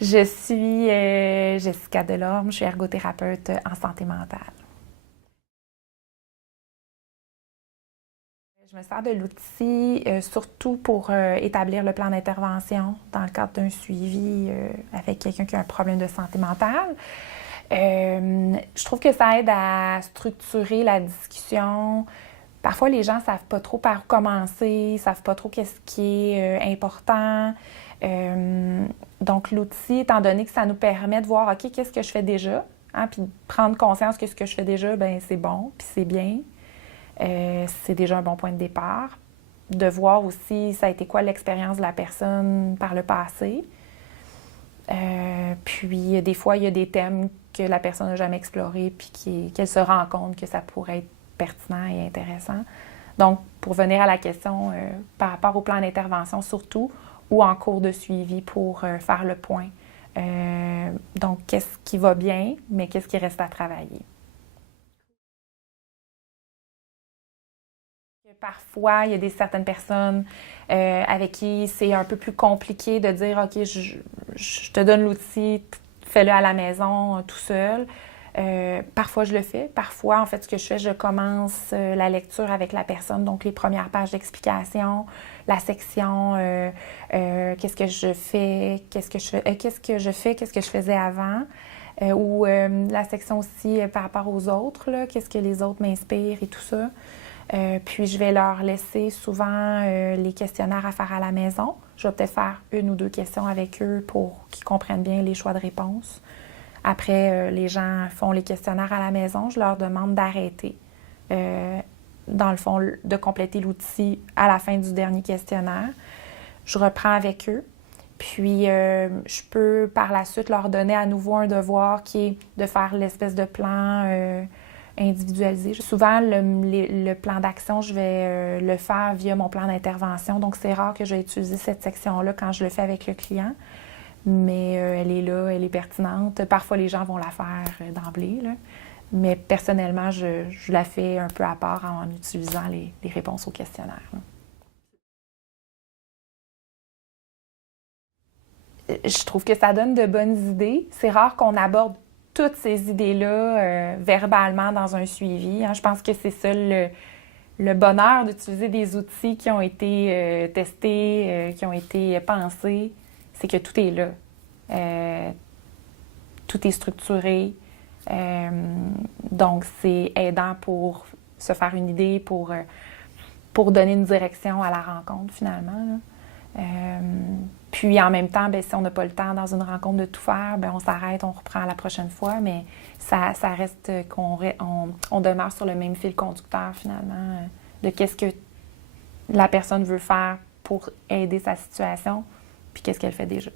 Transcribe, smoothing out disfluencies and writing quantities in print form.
Je suis Jessica Delorme, je suis ergothérapeute en santé mentale. Je me sers de l'outil surtout pour établir le plan d'intervention dans le cadre d'un suivi avec quelqu'un qui a un problème de santé mentale. Je trouve que ça aide à structurer la discussion. Parfois, les gens ne savent pas trop par où commencer, ne savent pas trop qu'est-ce qui est important. Donc, l'outil, étant donné que ça nous permet de voir, OK, qu'est-ce que je fais déjà, hein, puis de prendre conscience que ce que je fais déjà, ben c'est bon, puis c'est bien. C'est déjà un bon point de départ. De voir aussi, ça a été quoi l'expérience de la personne par le passé. Puis, des fois, il y a des thèmes que la personne n'a jamais explorés, puis qu'elle se rend compte que ça pourrait être pertinent et intéressant. Donc, pour venir à la question par rapport au plan d'intervention surtout, ou en cours de suivi pour faire le point. Donc, qu'est-ce qui va bien, mais qu'est-ce qui reste à travailler? Parfois, il y a certaines personnes avec qui c'est un peu plus compliqué de dire « OK, je te donne l'outil, fais-le à la maison tout seul ». Parfois, je le fais. Parfois, en fait, ce que je fais, je commence la lecture avec la personne, donc les premières pages d'explication, la section qu'est-ce que je fais, qu'est-ce que je faisais avant, ou la section aussi par rapport aux autres, là, qu'est-ce que les autres m'inspirent et tout ça. Puis, je vais leur laisser souvent les questionnaires à faire à la maison. Je vais peut-être faire 1 ou 2 questions avec eux pour qu'ils comprennent bien les choix de réponse. Après, les gens font les questionnaires à la maison. Je leur demande d'arrêter, dans le fond, de compléter l'outil à la fin du dernier questionnaire. Je reprends avec eux. Puis, je peux par la suite leur donner à nouveau un devoir qui est de faire l'espèce de plan individualisé. Souvent, le plan d'action, je vais le faire via mon plan d'intervention. Donc, c'est rare que je vais utiliser cette section-là quand je le fais avec le client. Mais elle est là, elle est pertinente. Parfois, les gens vont la faire d'emblée, là. Mais personnellement, je la fais un peu à part en utilisant les réponses au questionnaire, là. Je trouve que ça donne de bonnes idées. C'est rare qu'on aborde toutes ces idées-là verbalement dans un suivi, hein. Je pense que c'est ça le bonheur d'utiliser des outils qui ont été testés, qui ont été pensés, c'est que tout est là. Tout est structuré. Donc, c'est aidant pour se faire une idée, pour donner une direction à la rencontre, finalement, là. Puis en même temps, bien, si on n'a pas le temps dans une rencontre de tout faire, bien, on s'arrête, on reprend la prochaine fois, mais ça reste on demeure sur le même fil conducteur finalement de qu'est-ce que la personne veut faire pour aider sa situation, puis qu'est-ce qu'elle fait déjà.